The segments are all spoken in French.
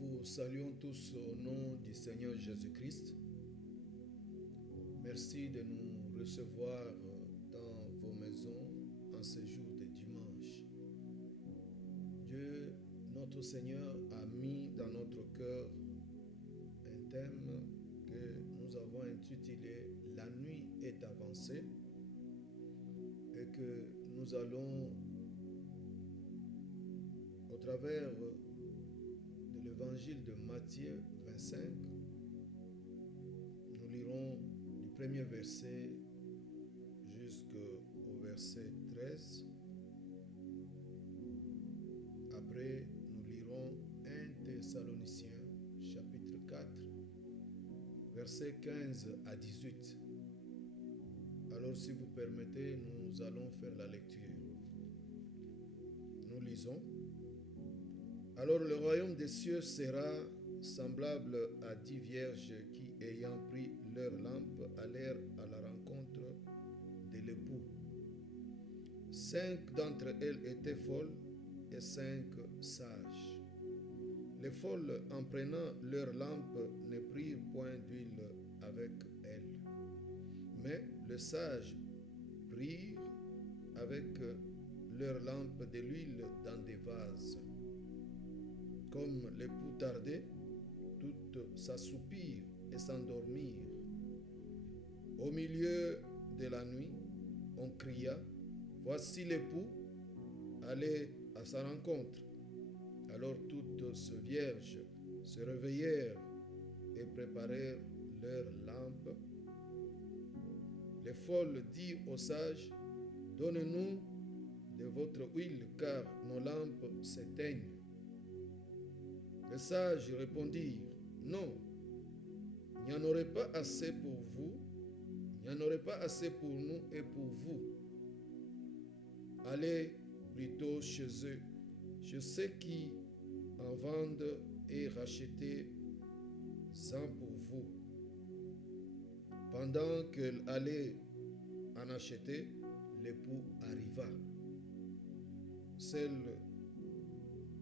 vous saluons tous au nom du Seigneur Jésus-Christ. Merci de nous recevoir dans vos maisons en ce jour de dimanche. Dieu, notre Seigneur, a mis dans notre cœur un thème que nous avons intitulé « La nuit est avancée » et que nous allons, au travers de l'évangile de Matthieu 25, nous lirons du premier verset jusqu'au verset 13. Après, nous lirons 1 Thessaloniciens chapitre 4, versets 15 à 18. Alors, si vous permettez, nous allons faire la lecture. Nous lisons. Alors le royaume des cieux sera semblable à 10 vierges qui, ayant pris leur lampe, allèrent à la rencontre de l'époux. 5 d'entre elles étaient folles et 5 sages. Les folles, en prenant leur lampe, ne prirent point d'huile avec elles. Mais les sages prirent avec leur lampe de l'huile dans des vases. Comme l'époux tardait, toutes s'assoupirent et s'endormirent. Au milieu de la nuit, on cria, « Voici l'époux, allez à sa rencontre. » Alors toutes ces vierges se réveillèrent et préparèrent leurs lampes. Les folles dirent aux sages, « Donnez-nous de votre huile, car nos lampes s'éteignent. » Les sages répondirent, « Non, il n'y en aurait pas assez pour vous, il n'y en aurait pas assez pour nous et pour vous. Allez plutôt chez eux, chez ceux qui en vendent et rachetez-en pour vous. » Pendant qu'elle allait en acheter, l'époux arriva. Celles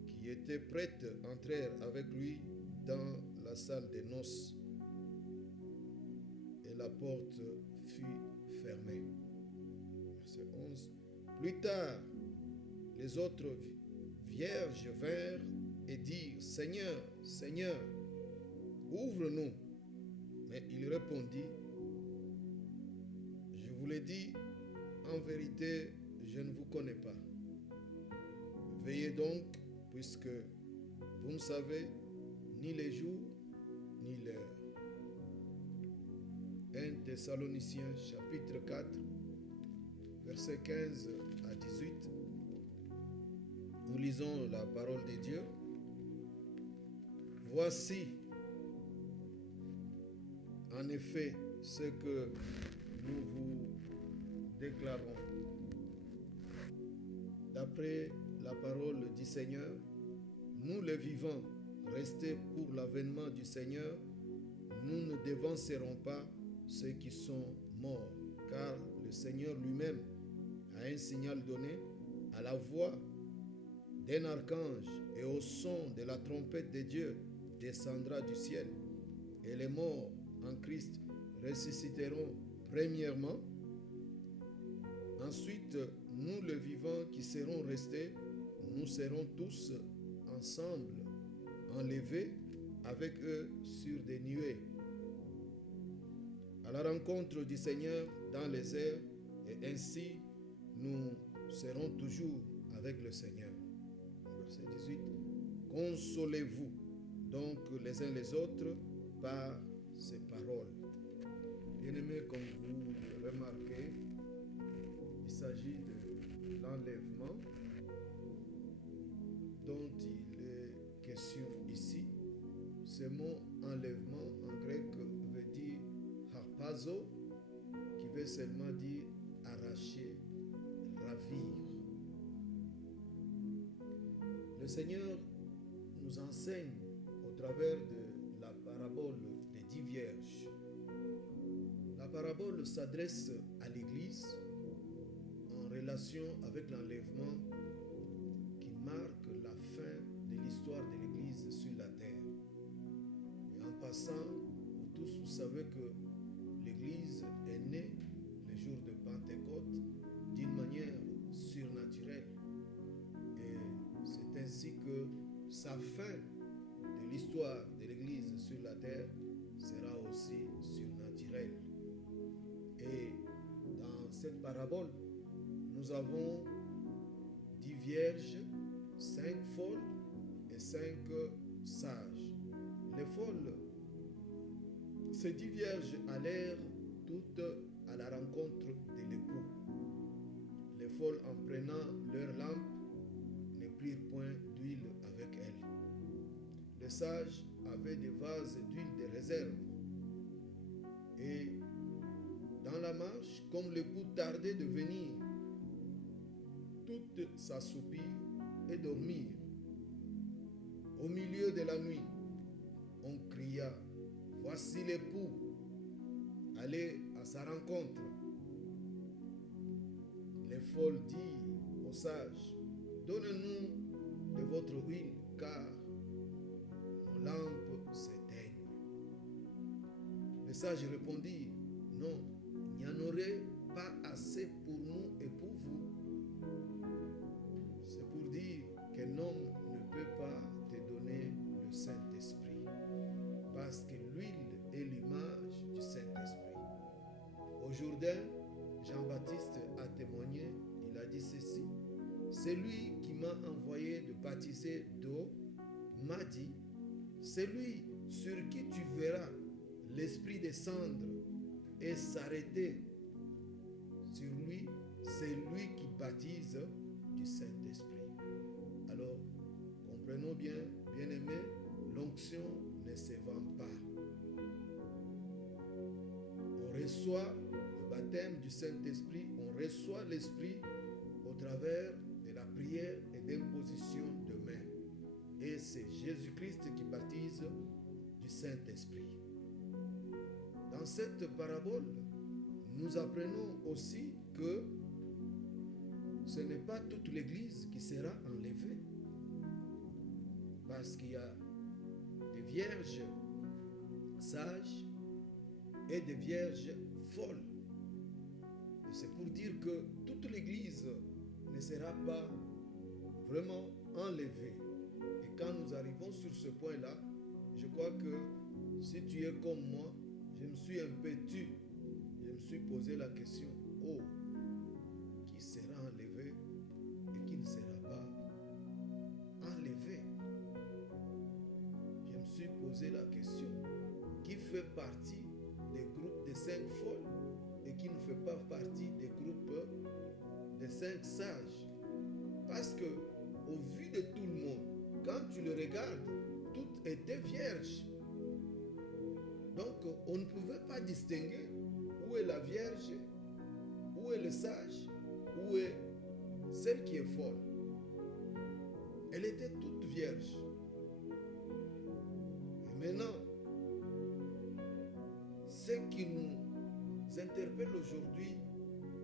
qui étaient prêtes entrèrent avec lui dans la salle des noces et la porte fut fermée. Verset 11. Plus tard, les autres vierges vinrent et dirent, « Seigneur, Seigneur, ouvre-nous. » Mais il répondit, « Je vous l'ai dit, en vérité, je ne vous connais pas. Veillez donc, puisque vous ne savez ni les jours ni l'heure. » 1 Thessaloniciens chapitre 4, versets 15 à 18. Nous lisons la parole de Dieu. Voici, en effet, ce que nous vous déclarons. D'après la parole du Seigneur, nous les vivants, restés pour l'avènement du Seigneur, nous ne dévancerons pas ceux qui sont morts, car le Seigneur lui-même a un signal donné, à la voix d'un archange et au son de la trompette de Dieu descendra du ciel, et les morts en Christ ressusciteront premièrement. Ensuite, nous les vivants qui serons restés, nous serons tous ensemble enlevés avec eux sur des nuées, à la rencontre du Seigneur dans les airs, et ainsi nous serons toujours avec le Seigneur. Verset 18. Consolez-vous donc les uns les autres par ces paroles. Bien-aimés, comme vous le remarquez, il s'agit de l'enlèvement dont il est question ici. Ce mot enlèvement en grec veut dire harpazo, qui veut seulement dire arracher, ravir. Le Seigneur nous enseigne au travers de la parabole des 10 vierges. La parabole s'adresse à l'Église en relation avec l'enlèvement qui marque la fin de l'histoire de l'Église sur la terre. savez que l'Église est née le jour de Pentecôte d'une manière surnaturelle. Et c'est ainsi que sa fin de l'histoire de l'Église sur la terre sera aussi surnaturelle. Et dans cette parabole, nous avons 10 vierges, 5 folles et 5 sages. Les folles, ces 10 vierges allèrent toutes à la rencontre de l'époux. Les folles, en prenant leur lampe, ne prirent point d'huile avec elles. Les sages avaient des vases d'huile de réserve. Et dans la marche, comme l'époux tardait de venir, toutes s'assoupirent et dormirent. Au milieu de la nuit, on cria, « Voici l'époux, allez à sa rencontre. » Les folles dirent aux sages, « Donnez-nous de votre huile, car nos lampes s'éteignent. » Les sages répondirent, « Non, il n'y en aurait pas assez pour nous et pour vous. » C'est pour dire qu'un homme ne peut pas te donner le Saint-Esprit, parce que l'huile est l'image du Saint-Esprit. Au Jourdain, Jean-Baptiste a témoigné, il a dit ceci, « C'est lui qui m'a envoyé de baptiser d'eau, m'a dit, celui sur qui tu verras l'Esprit descendre et s'arrêter sur lui, c'est lui qui baptise du Saint-Esprit. » Alors, comprenons bien, bien-aimés, l'onction ne se vend pas. On reçoit le baptême du Saint-Esprit, on reçoit l'Esprit au travers de la prière et d'imposition de main. Et c'est Jésus-Christ qui baptise du Saint-Esprit. Dans cette parabole, nous apprenons aussi que ce n'est pas toute l'Église qui sera enlevée. Parce qu'il y a des vierges sages et des vierges folles. Et c'est pour dire que toute l'Église ne sera pas vraiment enlevée. Et quand nous arrivons sur ce point-là, je crois que si tu es comme moi, je me suis un peu tu. Je me suis posé la question, oh, qui sera enlevé et qui ne sera pas enlevé? Je me suis posé la question, qui fait partie des groupes des 5 folles et qui ne fait pas partie des groupes des 5 sages? Parce que, au vu de tout le monde, quand tu le regardes, toutes étaient vierges. Donc, on ne pouvait pas distinguer où est la vierge, où est le sage, où est celle qui est folle. Elle était toute vierge. Et maintenant, ce qui nous interpelle aujourd'hui,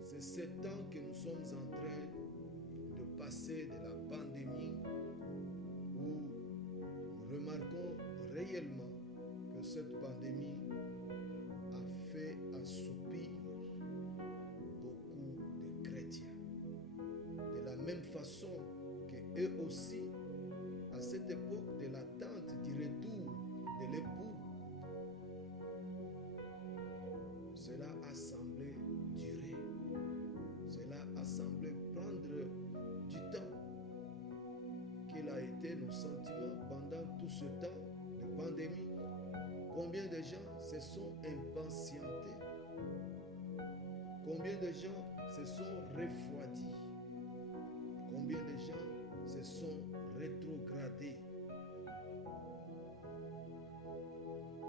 c'est ce temps que nous sommes en train de passer de la pandémie, où nous remarquons réellement que cette pandémie a fait assoupir beaucoup de chrétiens. De la même façon que eux aussi, à cette époque de l'attente du retour de l'époux, cela a semblé durer. Cela a semblé prendre du temps. Quels ont été nos sentiments pendant tout ce temps de pandémie? Combien de gens se sont impatientés? Combien de gens se sont refroidis? Combien de gens se sont rétrogradés?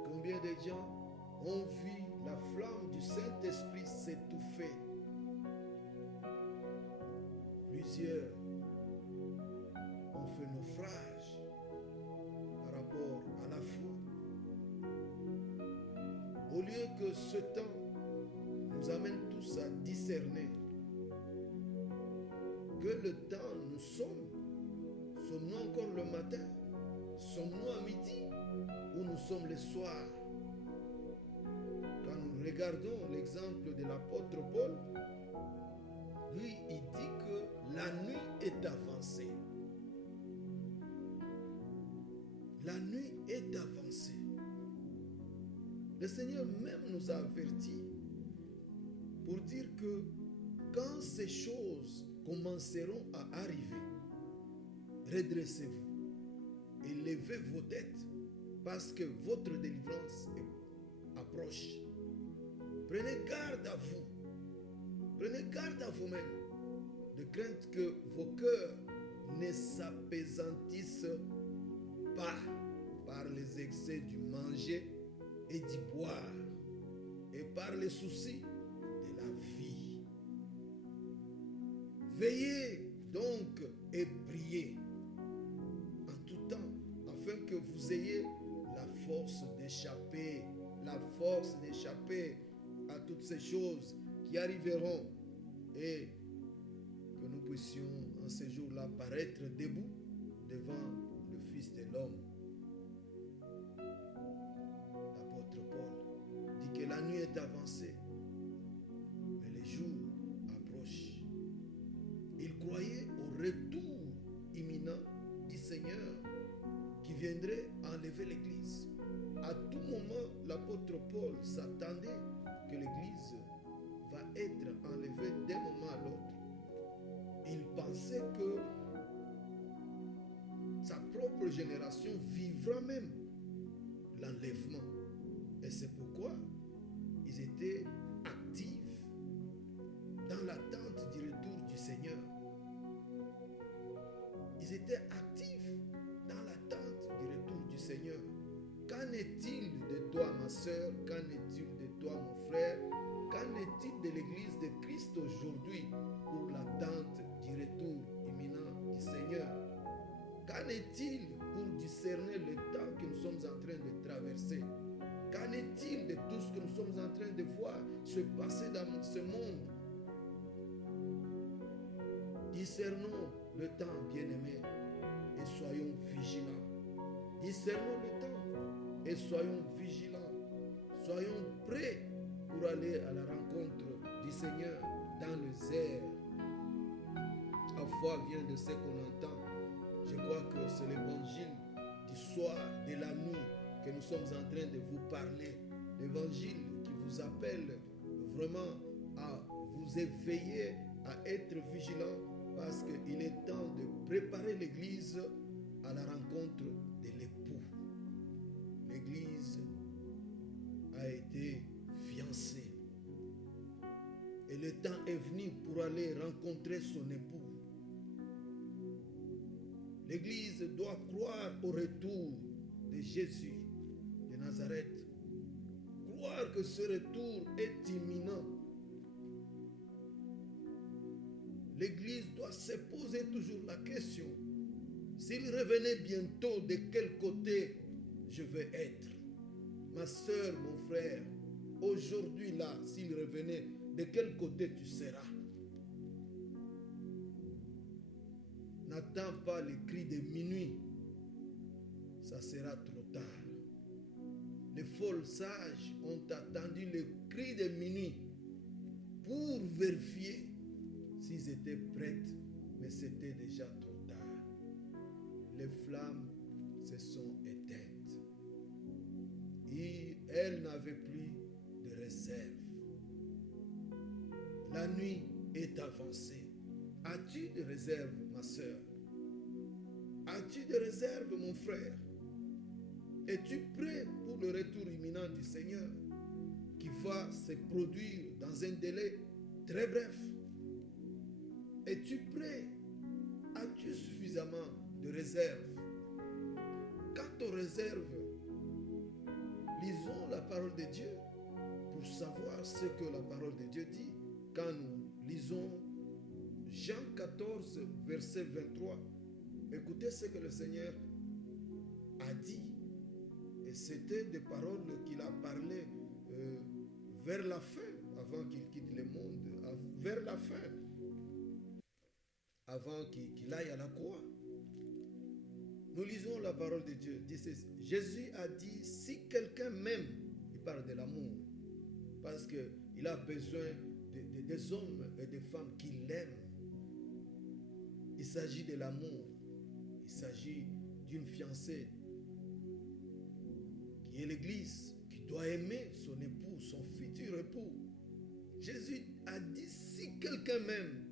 Combien de gens ont vu la flamme du Saint-Esprit s'étouffer? Plusieurs ont fait naufrage par rapport à la foi. Au lieu que ce temps nous amène tous à discerner que le temps nous sommes nous encore le matin? Sommes-nous à midi ou nous sommes le soir? regardons l'exemple de l'apôtre Paul. Lui, il dit que la nuit est avancée. La nuit est avancée. Le Seigneur même nous a avertis pour dire que quand ces choses commenceront à arriver, redressez-vous et levez vos têtes parce que votre délivrance approche. Prenez garde à vous. Prenez garde à vous-même, de crainte que vos cœurs ne s'apaisantissent pas par les excès du manger et du boire et par les soucis de la vie. Veillez donc et priez en tout temps afin que vous ayez la force d'échapper à toutes ces choses qui arriveront et que nous puissions en ces jours-là paraître debout devant le Fils de l'homme. L'apôtre Paul dit que la nuit est avancée, mais les jours approchent. Il croyait au retour imminent du Seigneur qui viendrait enlever l'Église. À tout moment, l'apôtre Paul s'attendait que l'Église va être enlevée d'un moment à l'autre. Il pensait que sa propre génération vivra même l'enlèvement. Et c'est pourquoi ils étaient actifs dans l'attente du retour du Seigneur. Ils étaient actifs dans l'attente du retour du Seigneur. Qu'en est-il de toi, ma soeur? Qu'en est-il de toi, mon frère? Qu'en est-il de l'Église de Christ aujourd'hui pour l'attente du retour imminent du Seigneur? Qu'en est-il pour discerner le temps que nous sommes en train de traverser? Qu'en est-il de tout ce que nous sommes en train de voir se passer dans ce monde? Discernons le temps, bien-aimés, et soyons vigilants. Discernons le temps et soyons vigilants. Soyons prêts pour aller à la rencontre du Seigneur dans les airs. La foi vient de ce qu'on entend. Je crois que c'est l'évangile du soir, de la nuit, que nous sommes en train de vous parler. L'évangile qui vous appelle vraiment à vous éveiller, à être vigilant, parce qu'il est temps de préparer l'Église à la rencontre de l'époux. L'Église a été fiancée. Et le temps est venu pour aller rencontrer son époux. L'Église doit croire au retour de Jésus de Nazareth. Croire que ce retour est imminent. L'Église doit se poser toujours la question. S'il revenait bientôt, de quel côté je vais être? Ma soeur, mon frère, aujourd'hui là, s'il revenait, de quel côté tu seras? N'attends pas les cris de minuit. Ça sera trop tard. Les folles sages ont attendu les cris de minuit pour vérifier s'ils étaient prêtes, mais c'était déjà trop tard. Les flammes se sont éteintes. Et elles n'avaient plus de réserve. La nuit est avancée. As-tu de réserve, ma soeur? As-tu de réserve, mon frère? Es-tu prêt pour le retour imminent du Seigneur qui va se produire dans un délai très bref? Es-tu prêt? As-tu suffisamment de réserve? Quant aux réserves, lisons la parole de Dieu pour savoir ce que la parole de Dieu dit. Quand nous lisons Jean 14, verset 23, écoutez ce que le Seigneur a dit. Et c'était des paroles qu'il a parlé vers la fin, avant qu'il quitte le monde, vers la fin, avant qu'il aille à la croix. Nous lisons la parole de Dieu. Jésus a dit, si quelqu'un m'aime, il parle de l'amour, parce qu'il a besoin des hommes et des femmes qui l'aiment. Il s'agit de l'amour. Il s'agit d'une fiancée qui est l'Église, qui doit aimer son époux, son futur époux. Jésus a dit, si quelqu'un m'aime,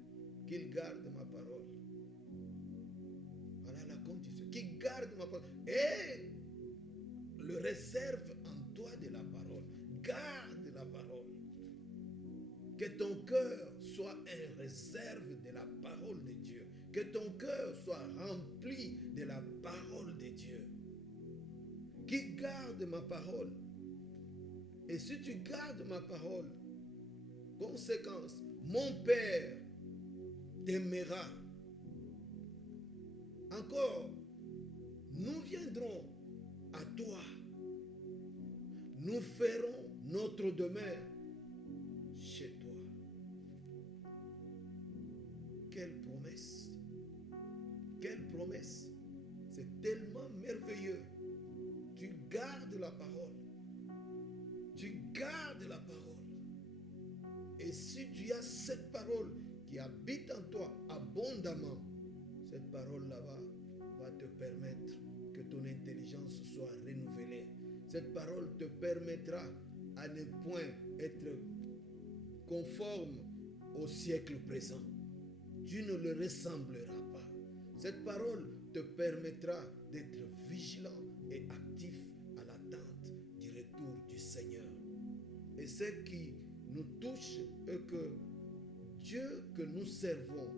qu'il garde ma parole. Voilà la condition. Qu'il garde ma parole. Et le réserve en toi de la parole. Garde la parole. Que ton cœur soit un réserve de la parole de Dieu. Que ton cœur soit rempli de la parole de Dieu. Qui garde ma parole. Et si tu gardes ma parole, conséquence, mon Père t'aimera. Encore, nous viendrons à toi. Nous ferons notre demeure chez toi. Quelle promesse! Quelle promesse! C'est tellement merveilleux. Tu gardes la parole. Tu gardes la parole. Et si tu as cette parole qui habite en toi abondamment, cette parole là-bas va te permettre que ton intelligence soit renouvelée. Cette parole te permettra à ne point être conforme au siècle présent. Tu ne le ressembleras pas. Cette parole te permettra d'être vigilant et actif à l'attente du retour du Seigneur. Et ce qui nous touche est que Dieu que nous servons,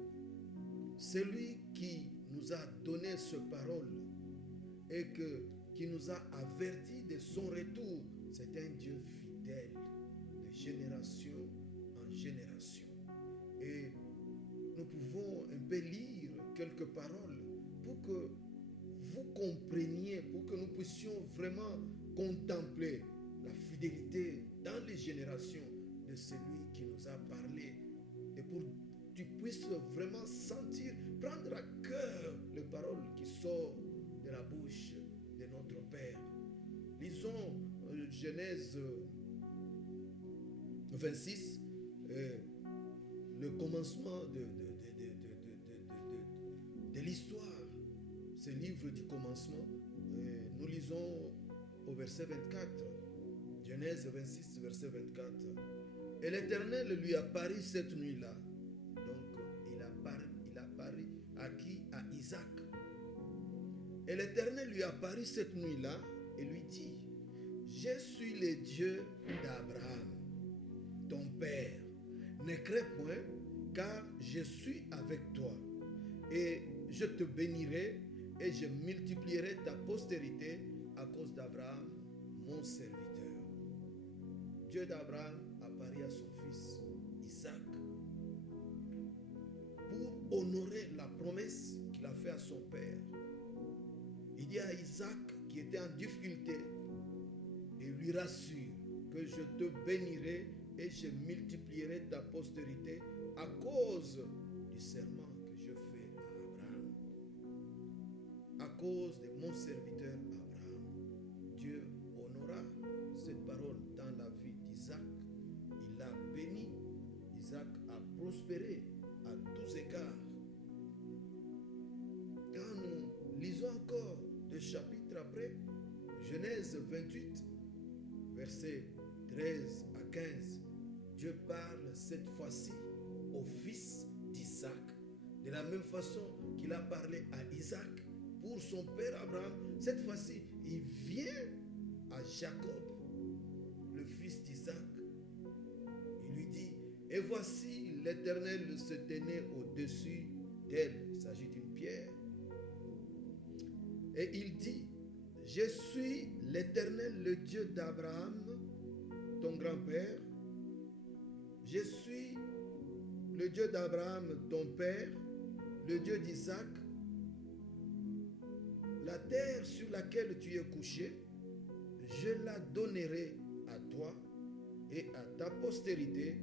celui qui nous a donné cette parole et qui nous a avertis de son retour, c'est un Dieu fidèle de génération en génération. Et nous pouvons un peu lire quelques paroles pour que vous compreniez, pour que nous puissions vraiment contempler la fidélité dans les générations de celui qui nous a parlé et pour que tu puisses vraiment sentir, prendre à cœur les paroles qui sortent de la bouche de notre Père. Lisons Genèse 26, le commencement de l'histoire, ce livre du commencement. Nous lisons au verset 24, Genèse 26, verset 24. Et l'Éternel lui apparut cette nuit-là. Donc, il apparut à qui? À Isaac. Et l'Éternel lui apparut cette nuit-là et lui dit, je suis le Dieu d'Abraham, ton père. Ne crains point, car je suis avec toi. Et je te bénirai et je multiplierai ta postérité à cause d'Abraham, mon serviteur. Dieu d'Abraham apparut à son fils Isaac pour honorer la promesse qu'il a faite à son père. Il dit à Isaac qui était en difficulté, et lui rassure que je te bénirai et je multiplierai ta postérité à cause du serment que je fais à Abraham. À cause de mon serviteur Abraham. Dieu honora cette parole dans la vie d'Isaac. Il l'a béni. Isaac a prospéré à tous égards. Quand nous lisons encore des chapitres après, Genèse 28, versets 13 à 15, Dieu parle cette fois-ci au fils d'Isaac. De la même façon qu'il a parlé à Isaac pour son père Abraham, cette fois-ci, il vient à Jacob, le fils d'Isaac. Il lui dit, et voici l'Éternel se tenait au-dessus d'elle. Il s'agit d'une pierre. Et il dit, je suis l'Éternel, le Dieu d'Abraham, ton grand-père. Je suis le Dieu d'Abraham, ton père, le Dieu d'Isaac. La terre sur laquelle tu es couché, je la donnerai à toi et à ta postérité.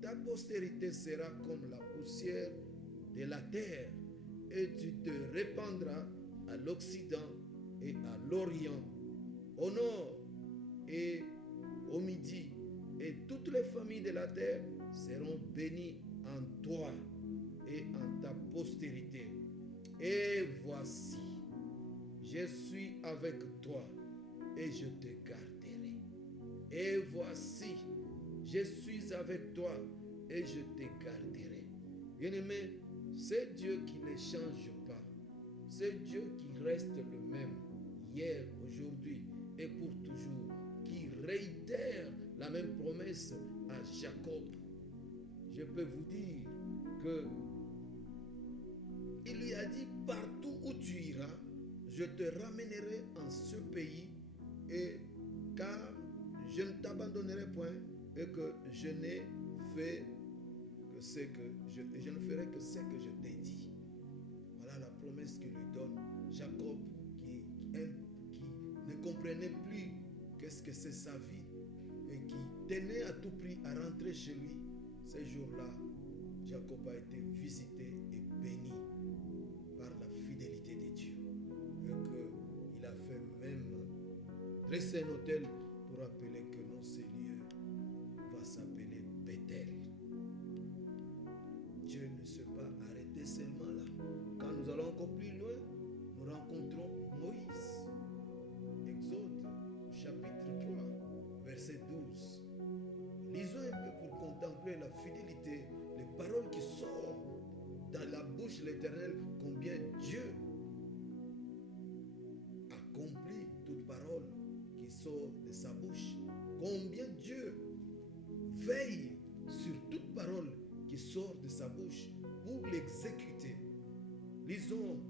Ta postérité sera comme la poussière de la terre, et tu te répandras à l'Occident et à l'Orient, au nord et au midi. et toutes les familles de la terre seront bénies en toi et en ta postérité. Et voici, je suis avec toi et je te garderai. Et voici, je suis avec toi et je te garderai. Bien-aimé, c'est Dieu qui ne change pas. C'est Dieu qui reste le même hier, aujourd'hui et pour toujours, qui réitère la même promesse à Jacob. Je peux vous dire que il lui a dit, partout où tu iras, je te ramènerai en ce pays, et car je ne t'abandonnerai point et que je n'ai fait que ce que je ne ferai que ce que je t'ai dit. Voilà la promesse qu'il lui donne. Jacob qui ne comprenait plus qu'est-ce que c'est sa vie et qui tenait à tout prix à rentrer chez lui. Ces jours-là, Jacob a été visité et béni par la fidélité de Dieu. Et qu'il a fait même dresser un autel pour appeler que non, ce lieu va s'appeler Bethel. Dieu ne s'est pas arrêté seulement là. Quand nous allons encore plus loin, nous rencontrons Moïse. Exode chapitre 3, verset 12. Lisons un peu pour contempler la fidélité, les paroles qui sortent dans la bouche de l'Éternel, combien Dieu accomplit toute parole qui sort de sa bouche, combien Dieu veille sur toute parole qui sort de sa bouche pour l'exécuter. Lisons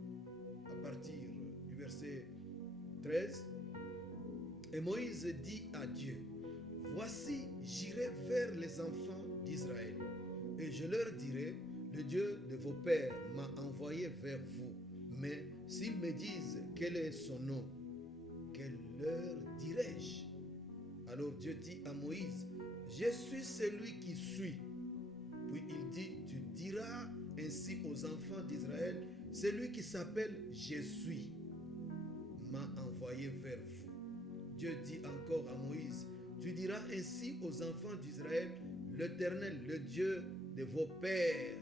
à partir du verset 13. Et Moïse dit à Dieu, voici, j'irai vers les enfants d'Israël, et je leur dirai, le Dieu de vos pères m'a envoyé vers vous. Mais s'ils me disent quel est son nom, que leur dirai-je? Alors Dieu dit à Moïse, je suis celui qui suis. Puis il dit, tu diras ainsi aux enfants d'Israël, celui qui s'appelle Je suis m'a envoyé vers vous. Dieu dit encore à Moïse, tu diras ainsi aux enfants d'Israël, l'Éternel, le Dieu de vos pères,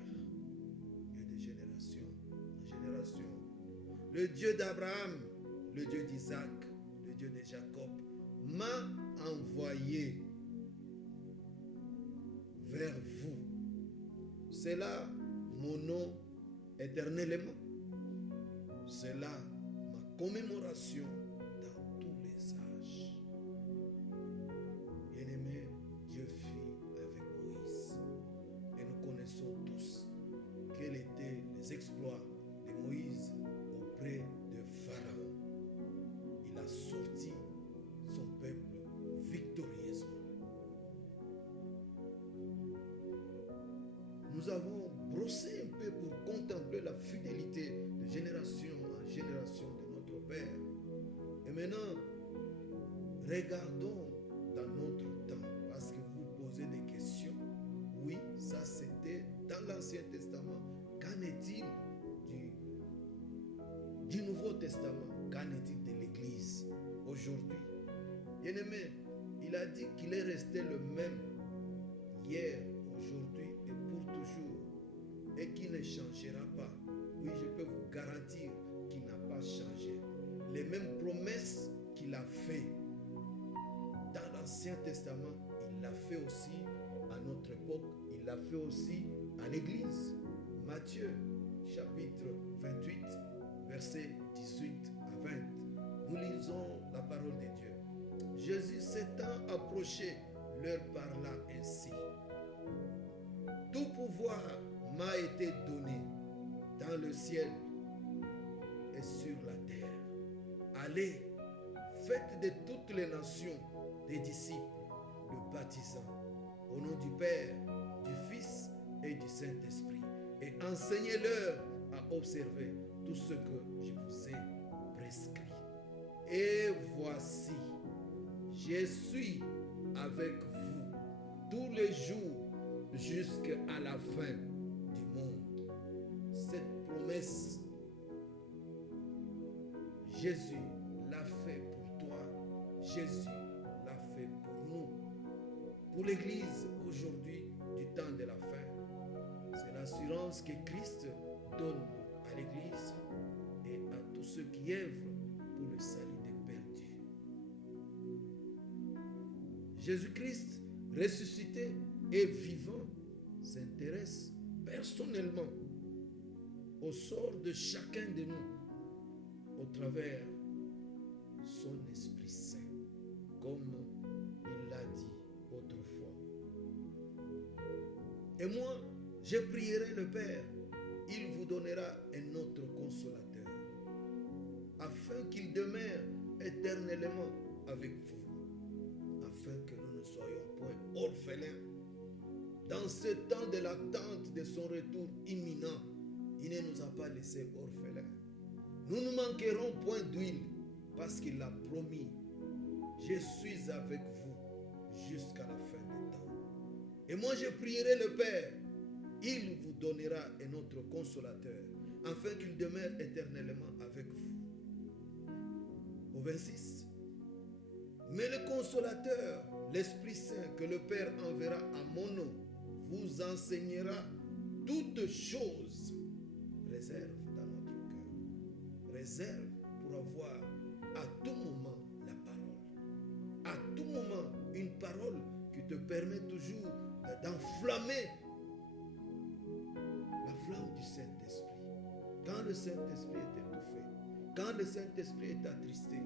Dieu de génération en génération, le Dieu d'Abraham, le Dieu d'Isaac, le Dieu de Jacob, m'a envoyé vers vous. C'est là mon nom éternellement. C'est là ma commémoration dans tous les âges. Bien-aimé, Dieu fit avec Moïse. Et nous connaissons tous quels étaient les exploits de Moïse auprès de Pharaon. Il a sorti son peuple victorieusement. Nous avons brossé un peu pour contempler la fidélité de génération en génération de notre Père. Et maintenant, regardons dans notre temps, parce que vous posez des questions. Oui, ça c'était dans l'Ancien Testament. Qu'en est-il du Nouveau Testament? Qu'en est-il de l'Église aujourd'hui? Bien-aimé, il a dit qu'il est resté le même hier, aujourd'hui et pour toujours, et qu'il ne changera pas. Oui, je peux vous garantir qu'il n'a pas changé. Les mêmes promesses qu'il a fait dans l'Ancien Testament, il l'a fait aussi à notre époque, il l'a fait aussi à l'Église. Matthieu, chapitre 28, versets 18 à 20. Nous lisons la parole de Dieu. Jésus s'étant approché, leur parla ainsi. Tout pouvoir m'a été donné dans le ciel et sur la terre. Allez, faites de toutes les nations des disciples, le baptisant au nom du Père, du Fils et du Saint-Esprit, et enseignez-leur à observer tout ce que je vous ai prescrit. Et voici, je suis avec vous tous les jours jusqu'à la fin du monde. Cette promesse, Jésus l'a fait pour toi, Jésus l'a fait pour nous. Pour l'Église aujourd'hui du temps de la fin, c'est l'assurance que Christ donne à l'Église et à tous ceux qui œuvrent pour le salut des perdus. Jésus-Christ, ressuscité et vivant, s'intéresse personnellement au sort de chacun de nous au travers son Esprit Saint, comme il l'a dit autrefois. Et moi, je prierai le Père, il vous donnera un autre consolateur, afin qu'il demeure éternellement avec vous, afin que nous ne soyons point orphelins. Dans ce temps de l'attente de son retour imminent, il ne nous a pas laissés orphelins. Nous ne manquerons point d'huile, parce qu'il l'a promis. Je suis avec vous jusqu'à la fin des temps. Et moi je prierai le Père, il vous donnera un autre consolateur, afin qu'il demeure éternellement avec vous. Au 26. Mais le consolateur, l'Esprit Saint, que le Père enverra à mon nom, vous enseignera toutes choses. Réserve dans notre cœur. Réserve pour avoir à tout moment la parole. À tout moment, une parole qui te permet toujours d'enflammer la flamme du Saint-Esprit. Quand le Saint-Esprit est étouffé, quand le Saint-Esprit est attristé,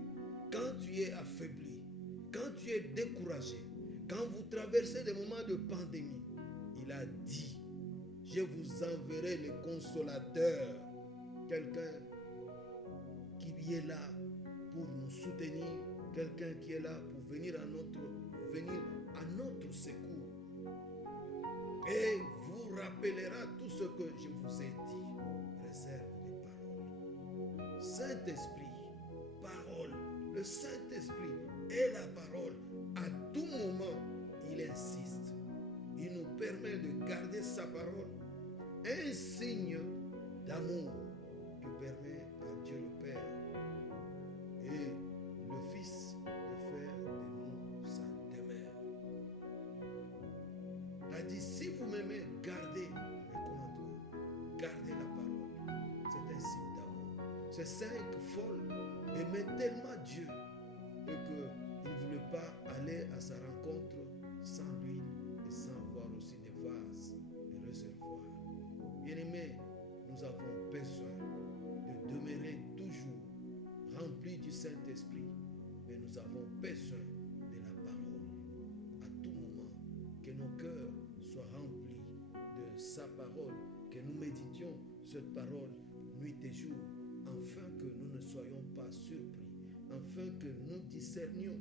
quand tu es affaibli, quand tu es découragé, quand vous traversez des moments de pandémie, il a dit, je vous enverrai le consolateur, quelqu'un qui est là pour nous soutenir, quelqu'un qui est là pour venir à notre secours. Et vous rappellera tout ce que je vous ai dit. Réserve des paroles. Saint-Esprit, parole. Le Saint-Esprit est la parole. À tout moment, il insiste. Il nous permet de garder sa parole. Un signe d'amour qui permet à Dieu le Père et le Fils de faire de nous sa demeure. Il a dit, si vous m'aimez, gardez mes commandements, gardez la parole. C'est un signe d'amour. Ces 5 folles aimaient tellement Dieu et qu'ils ne voulaient pas aller à sa rencontre sans lui et sans avoir aussi des vases, des réservoirs. Bien-aimés, nous avons besoin de demeurer toujours remplis du Saint-Esprit, mais nous avons besoin de la parole à tout moment, que nos cœurs soient remplis de sa parole, que nous méditions cette parole nuit et jour, afin que nous ne soyons pas surpris, afin que nous discernions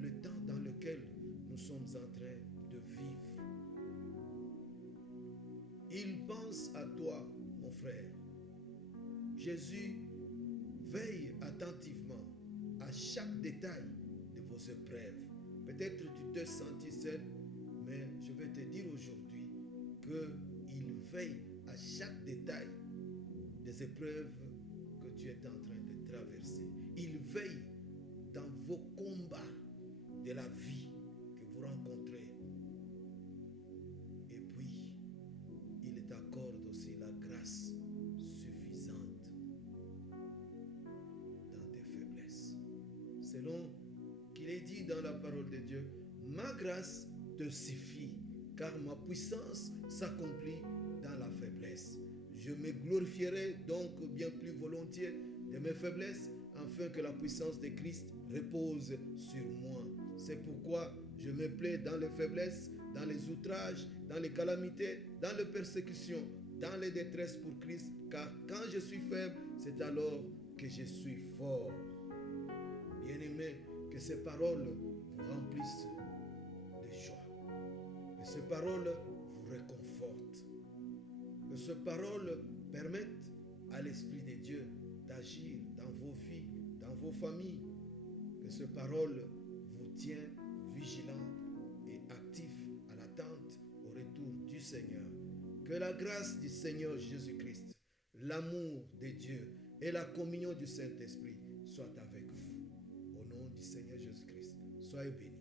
le temps dans lequel nous sommes en train de vivre. Il pense à toi, mon frère. Jésus veille attentivement à chaque détail de vos épreuves. Peut-être tu te sens seul, mais je vais te dire aujourd'hui qu'il veille à chaque détail des épreuves que tu es en train de traverser. Il veille dans vos combats de la vie que vous rencontrez. Et puis, il t'accorde aussi la grâce suffisante dans tes faiblesses. Selon qu'il est dit dans la parole de Dieu, ma grâce te suffit, car ma puissance s'accomplit dans la faiblesse. Je me glorifierai donc bien plus volontiers de mes faiblesses, afin que la puissance de Christ repose sur moi. C'est pourquoi je me plais dans les faiblesses, dans les outrages, dans les calamités, dans les persécutions, dans les détresses pour Christ, car quand je suis faible, c'est alors que je suis fort. Bien-aimés, que ces paroles vous remplissent de joie, que ces paroles vous réconfortent, que ces paroles permettent à l'Esprit de Dieu d'agir dans vos vies, dans vos familles, que ces paroles vous tiennent vigilants et actifs à l'attente au retour du Seigneur. Que la grâce du Seigneur Jésus-Christ, l'amour de Dieu et la communion du Saint-Esprit soient avec vous. Au nom du Seigneur Jésus-Christ, soyez bénis.